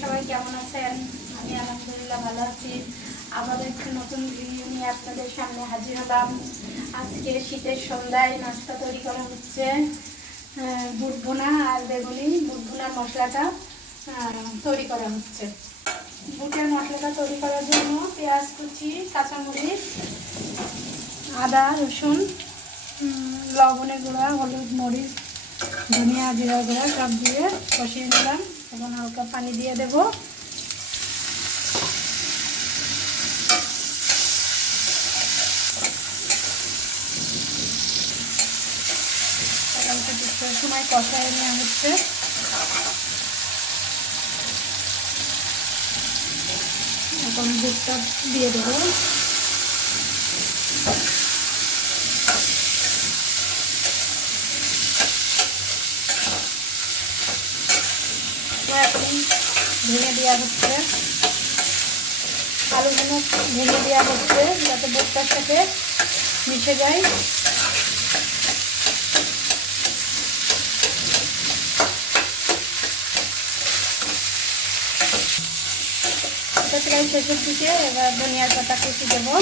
সবাই কেমন আছেন? আমি আলহামদুলিল্লাহ ভালো আছি। আবার একটি নতুন ভিডিও নিয়ে আপনাদের সামনে হাজির হলাম। আজকে শীতের সন্ধ্যায় নাস্তা তৈরি করা হচ্ছে বুট ভুনা আর বেগুনি। বুট ভুনার মশলাটা তৈরি করা হচ্ছে। বুটের মশলাটা তৈরি করার জন্য পেঁয়াজ কুচি, কাঁচামরিচ, আদা, রসুন, লবণের গুঁড়া, হলুদ, মরিচ, ধনিয়া, জিরা গুঁড়া সব দিয়ে কষিয়ে নিলাম। এখন হালকা পানি দিয়ে দেব। এখন কিছুটা সময় কষায় নেওয়া হচ্ছে। এখন বুটটা দিয়ে দেবো। এখন ভেঙে দেওয়া হচ্ছে, আলুগুলো ভেঙে দেওয়া হচ্ছে যাতে বুটটার সাথে মিশে যায়। এটা প্রায় শেষের দিকে। এবার ধনিয়ার পাতা কুচি দেবো।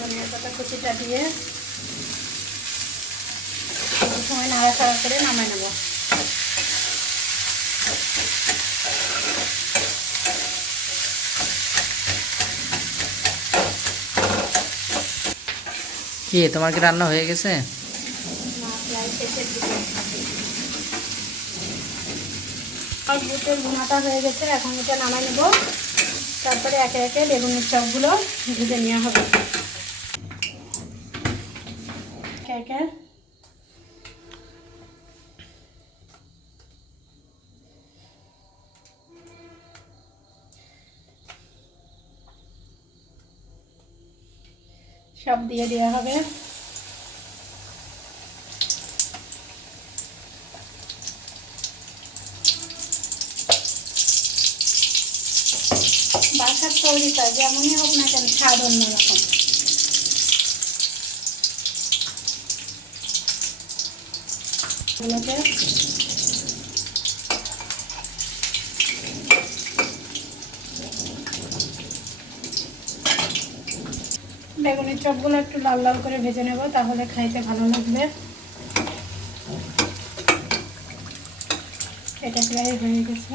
ধনিয়ার পাতা কুচিটা দিয়ে কিছু সময় নাড়াচাড়া করে নামাই নেব। কি তোমার কি রান্না হয়ে গেছে? বুটের ভুনাটা হয়ে গেছে, এখন এটা নামাই নেব। তারপরে একে একে বেগুনের চপগুলো ভেজে নেওয়া হবে। একে একে সব দিয়ে দেওয়া হবে। বাসার তৈরিটা যেমনই হোক না কেন, স্বাদ অন্যরকম। এগুলোকে বেগুনের চপগুলো একটু লাল লাল করে ভেজে নেব, তাহলে খাইতে ভালো লাগবে। এটা প্রায় হয়ে গেছে।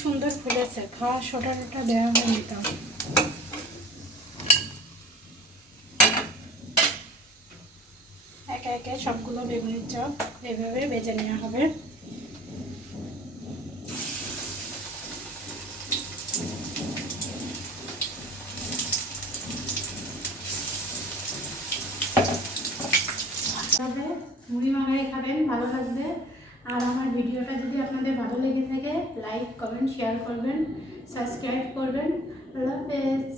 সুন্দর ফুলেছে, খাওয়া সোটা টোটা দেওয়া হয়নি তো। একে একে সবগুলো বেগুনের চপ এভাবে ভেজে নেওয়া হবে। মুড়ি মাখাই খাবেন, ভালো লাগবে। আর আমার ভিডিওটা যদি আপনাদের ভালো লেগে থাকে, লাইক, কমেন্ট, শেয়ার করবেন, সাবস্ক্রাইব করবেন। আল্লাহ হাফেজ।